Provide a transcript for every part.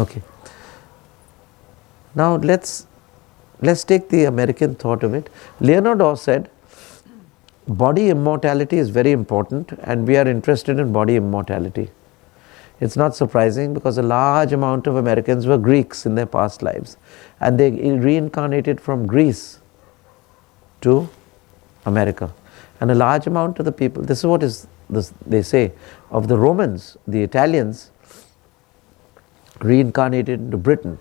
Okay. Now let's take the American thought of it. Leonardo said, body immortality is very important and we are interested in body immortality. It's not surprising because a large amount of Americans were Greeks in their past lives and they reincarnated from Greece to America. And a large amount of the people, this is what they say, of the Romans, the Italians reincarnated into Britain.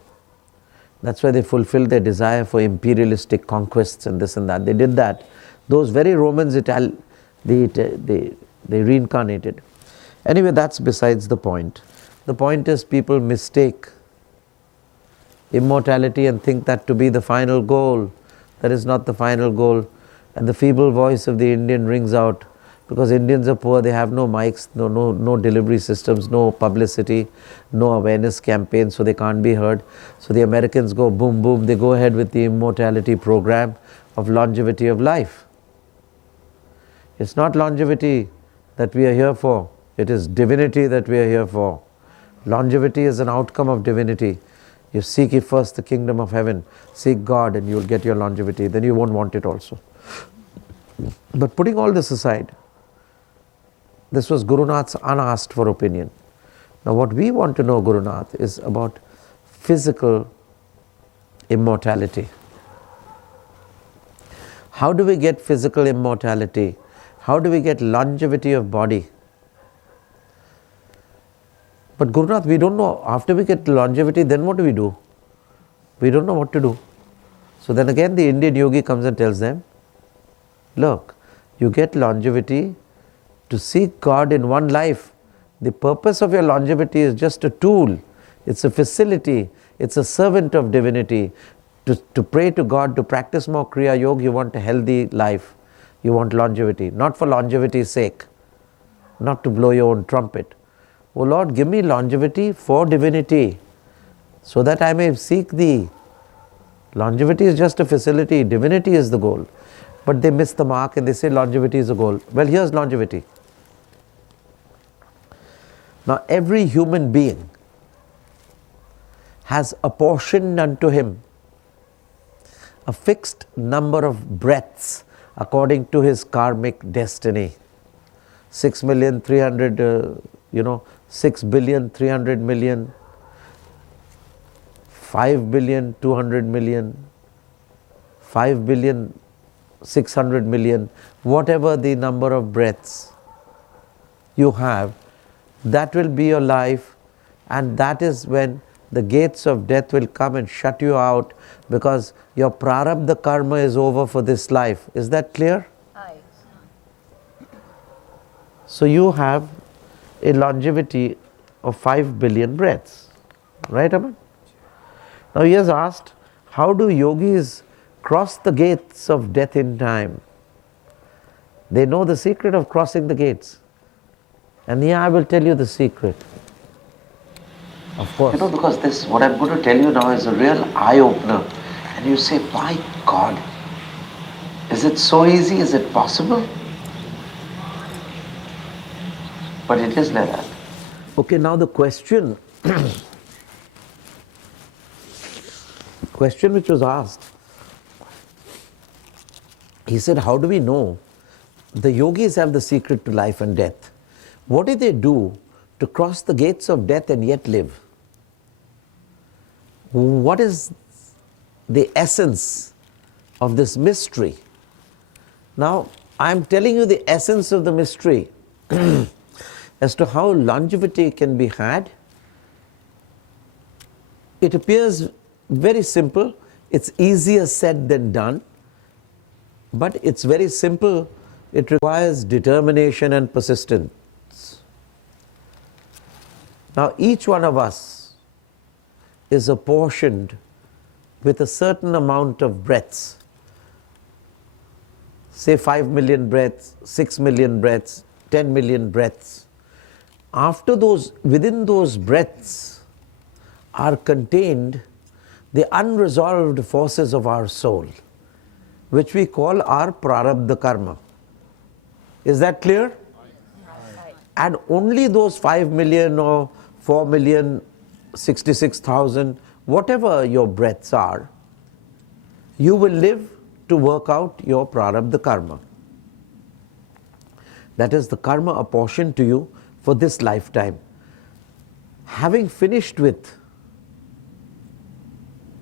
That's why they fulfilled their desire for imperialistic conquests and this and that. They did that. Those very Romans, they reincarnated. Anyway, that's besides the point. The point is people mistake immortality and think that to be the final goal. That is not the final goal. And the feeble voice of the Indian rings out because Indians are poor, they have no mics, no delivery systems, no publicity, no awareness campaigns, so they can't be heard. So the Americans go boom, boom, they go ahead with the immortality program of longevity of life. It's not longevity that we are here for, it is divinity that we are here for. Longevity is an outcome of divinity. You seek ye first the kingdom of heaven, seek God and you will get your longevity, then you won't want it also. But putting all this aside, this was Gurunath's unasked for opinion. Now what we want to know, Gurunath, is about physical immortality. How do we get physical immortality? How do we get longevity of body? But Gurunath, we don't know. After we get longevity, then what do we do? We don't know what to do. So then again the Indian yogi comes and tells them, look, you get longevity to seek God in one life. The purpose of your longevity is just a tool. It's a facility. It's a servant of divinity. To pray to God, to practice more Kriya Yoga, you want a healthy life. You want longevity. Not for longevity's sake. Not to blow your own trumpet. Oh Lord, give me longevity for divinity, so that I may seek Thee. Longevity is just a facility, divinity is the goal. But they miss the mark and they say longevity is a goal. Well, here's longevity. Now every human being has apportioned unto him a fixed number of breaths according to his karmic destiny. 6,300,000, 6,300,000,000, 5,200,000,000, 5,600,000,000, whatever the number of breaths you have, that will be your life, and that is when the gates of death will come and shut you out because your prarabdha karma is over for this life. Is that clear? Aye. So you have a longevity of 5 billion breaths, right, Aman? Now he has asked, how do yogis cross the gates of death in time? They know the secret of crossing the gates. And here I will tell you the secret. Of course. Because this, what I'm going to tell you now is a real eye-opener. And you say, my God, is it so easy? Is it possible? But it is like that. Okay, now the question, question which was asked, he said, how do we know? The yogis have the secret to life and death. What do they do to cross the gates of death and yet live? What is the essence of this mystery? Now, I am telling you the essence of the mystery as to how longevity can be had. It appears very simple. It's easier said than done. But it's very simple. It requires determination and persistence. Now, each one of us is apportioned with a certain amount of breaths. Say 5 million breaths, 6 million breaths, 10 million breaths. After those, within those breaths are contained the unresolved forces of our soul, which we call our prarabdha karma. Is that clear? And only those 5 million or 4 million 66,000, whatever your breaths are, you will live to work out your prarabdha karma. That is the karma apportioned to you for this lifetime. Having finished with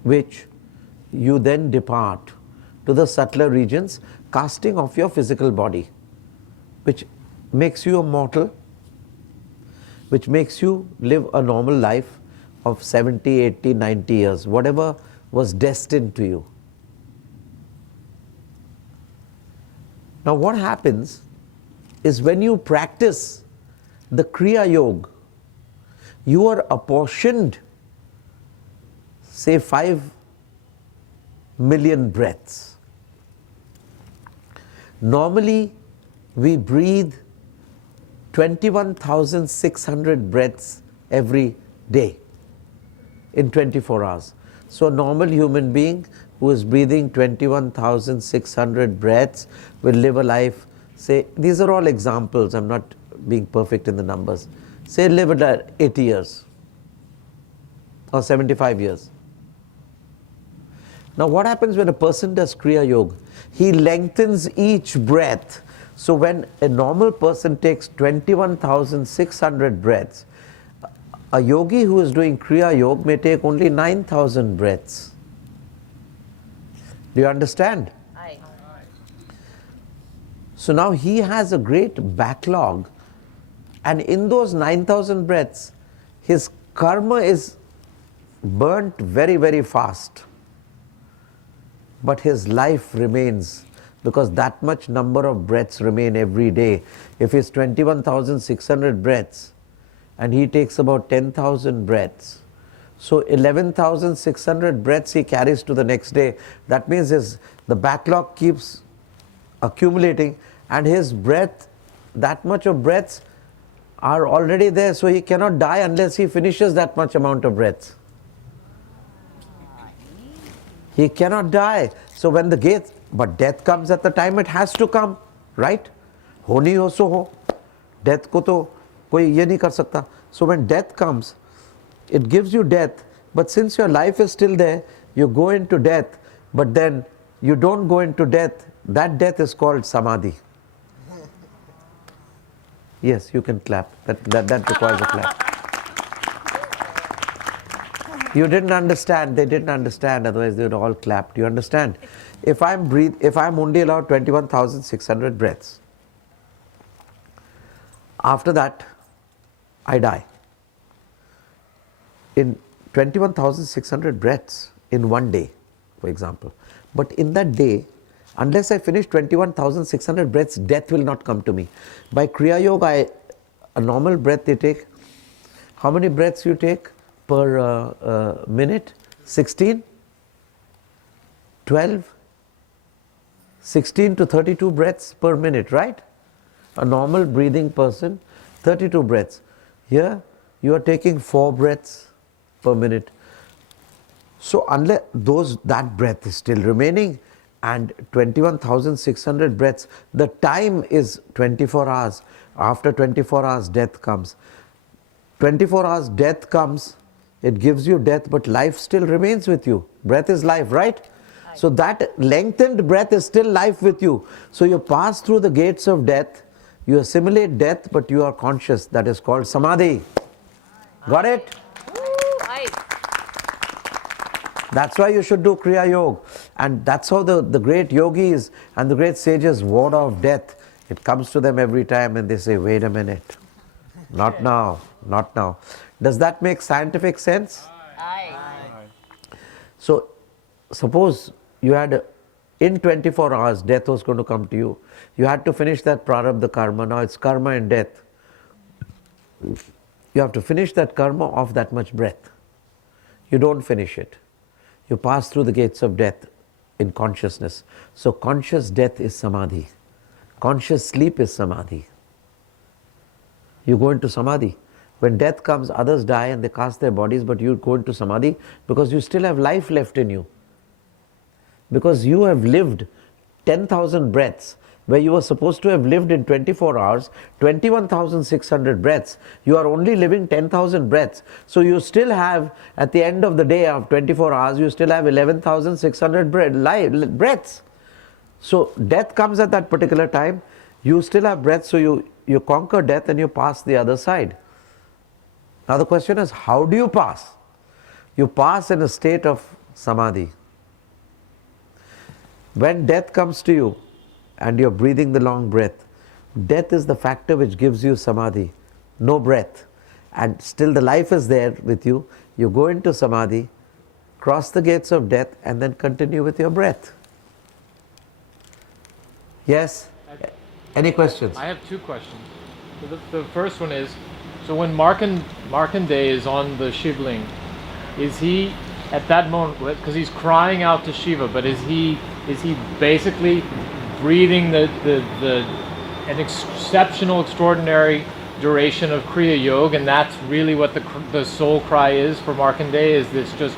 which, you then depart to the subtler regions, casting off your physical body, which makes you a mortal, which makes you live a normal life of 70, 80, 90 years, whatever was destined to you. Now what happens is when you practice the Kriya Yoga, you are apportioned, say 5 million breaths. Normally we breathe 21,600 breaths every day in 24 hours. So a normal human being who is breathing 21,600 breaths will live a life, say, these are all examples, I'm not being perfect in the numbers, say live at 80 years or 75 years. Now what happens when a person does Kriya Yoga? He lengthens each breath. So when a normal person takes 21,600 breaths, a yogi who is doing Kriya Yoga may take only 9,000 breaths. Do you understand? Aye. So now he has a great backlog, and in those 9,000 breaths, his karma is burnt very, very fast. But his life remains, because that much number of breaths remain every day. If it's 21,600 breaths and he takes about 10,000 breaths, so 11,600 breaths he carries to the next day. That means the backlog keeps accumulating, and his breath, that much of breaths are already there, so he cannot die unless he finishes that much amount of breaths. He cannot die. So when the gate, but death comes at the time it has to come, right? Honi ho so ho. Death ko to koi ye nahi kar sakta. So when death comes, it gives you death, but since your life is still there, you go into death, but then you don't go into death. That death is called samadhi. Yes, you can clap. That requires a clap. You didn't understand, they didn't understand, otherwise they would all clap. Do you understand? If I'm only allowed 21,600 breaths, after that, I die. In 21,600 breaths in one day, for example. But in that day, unless I finish 21,600 breaths, death will not come to me. By Kriya Yoga, a normal breath they take, how many breaths you take per minute? 16? 12? 16 to 32 breaths per minute, right? A normal breathing person, 32 breaths. Here, you are taking 4 breaths per minute. So unless that breath is still remaining, and 21,600 breaths, the time is 24 hours. After 24 hours, death comes. 24 hours, death comes, it gives you death, but life still remains with you. Breath is life, right? So that lengthened breath is still life with you. So you pass through the gates of death, you assimilate death, but you are conscious. That is called samadhi. Got it? That's why you should do Kriya Yoga. And that's how the great yogis and the great sages ward off death. It comes to them every time and they say, wait a minute. Not now, not now. Does that make scientific sense? Aye. So, suppose you had, in 24 hours, death was going to come to you. You had to finish that prarabdha karma. Now it's karma and death. You have to finish that karma of that much breath. You don't finish it. You pass through the gates of death in consciousness. So conscious death is samadhi. Conscious sleep is samadhi. You go into samadhi. When death comes, others die and they cast their bodies, but you go into samadhi because you still have life left in you. Because you have lived 10,000 breaths. where you were supposed to have lived in 24 hours, 21,600 breaths. You are only living 10,000 breaths. So you still have, at the end of the day of 24 hours, you still have 11,600 breaths. So death comes at that particular time. You still have breath, so you conquer death and you pass the other side. Now the question is, how do you pass? You pass in a state of samadhi. When death comes to you and you're breathing the long breath, death is the factor which gives you samadhi. No breath. And still the life is there with you. You go into samadhi, cross the gates of death, and then continue with your breath. Yes? Any questions? I have two questions. So the first one is, so when Markandeya is on the Shivling, is he at that moment, because he's crying out to Shiva, but is he basically breathing an exceptional, extraordinary duration of Kriya Yoga, and that's really what the soul cry is for Markandeya? Is this just...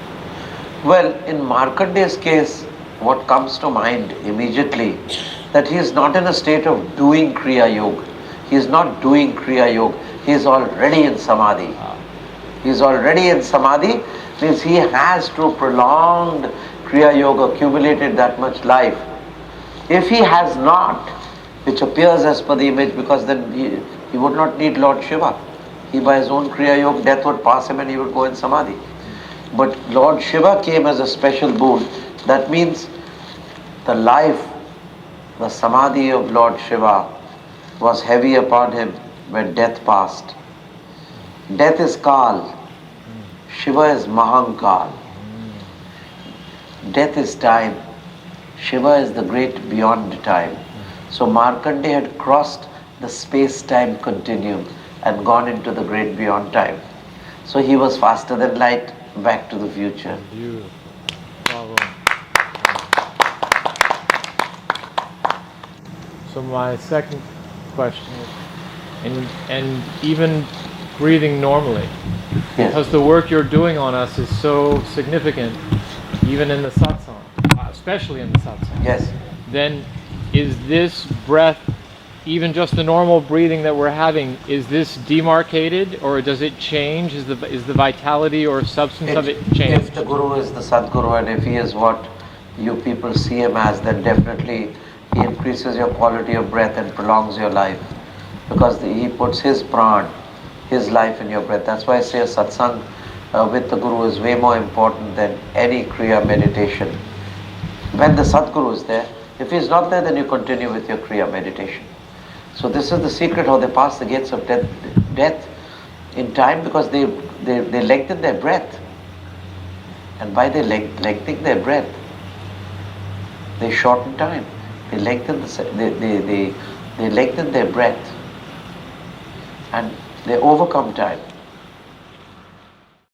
Well, in Markandeya's case, what comes to mind immediately, that he is not in a state of doing Kriya Yoga. He is not doing Kriya Yoga. He is already in Samadhi. He is already in Samadhi, means he has through prolonged Kriya Yoga accumulated that much life. If he has not, which appears as per the image, because then he would not need Lord Shiva. He by his own Kriya Yoga, death would pass him and he would go in Samadhi. But Lord Shiva came as a special boon. That means the life, the Samadhi of Lord Shiva was heavy upon him when death passed. Death is Kal. Shiva is Mahankal. Death is time. Shiva is the great beyond time. So Markandeya had crossed the space-time continuum and gone into the great beyond time. So he was faster than light, back to the future. Beautiful. Bravo. So my second question is, and even breathing normally, because the work you're doing on us is so significant, even in the satsang, especially in the satsang. Yes. Then is this breath, even just the normal breathing that we're having, is this demarcated, or does it change? Is the vitality or substance of it changed? If the Guru is the Sadguru and if he is what you people see him as, then definitely he increases your quality of breath and prolongs your life, because he puts his pran, his life in your breath. That's why I say a satsang with the Guru is way more important than any Kriya meditation. When the Sadguru is there, if he is not there, then you continue with your Kriya meditation. So this is the secret how they pass the gates of death in time, because they lengthen their breath. And by they lengthening their breath, they shorten time. They lengthen they lengthen their breath, and they overcome time.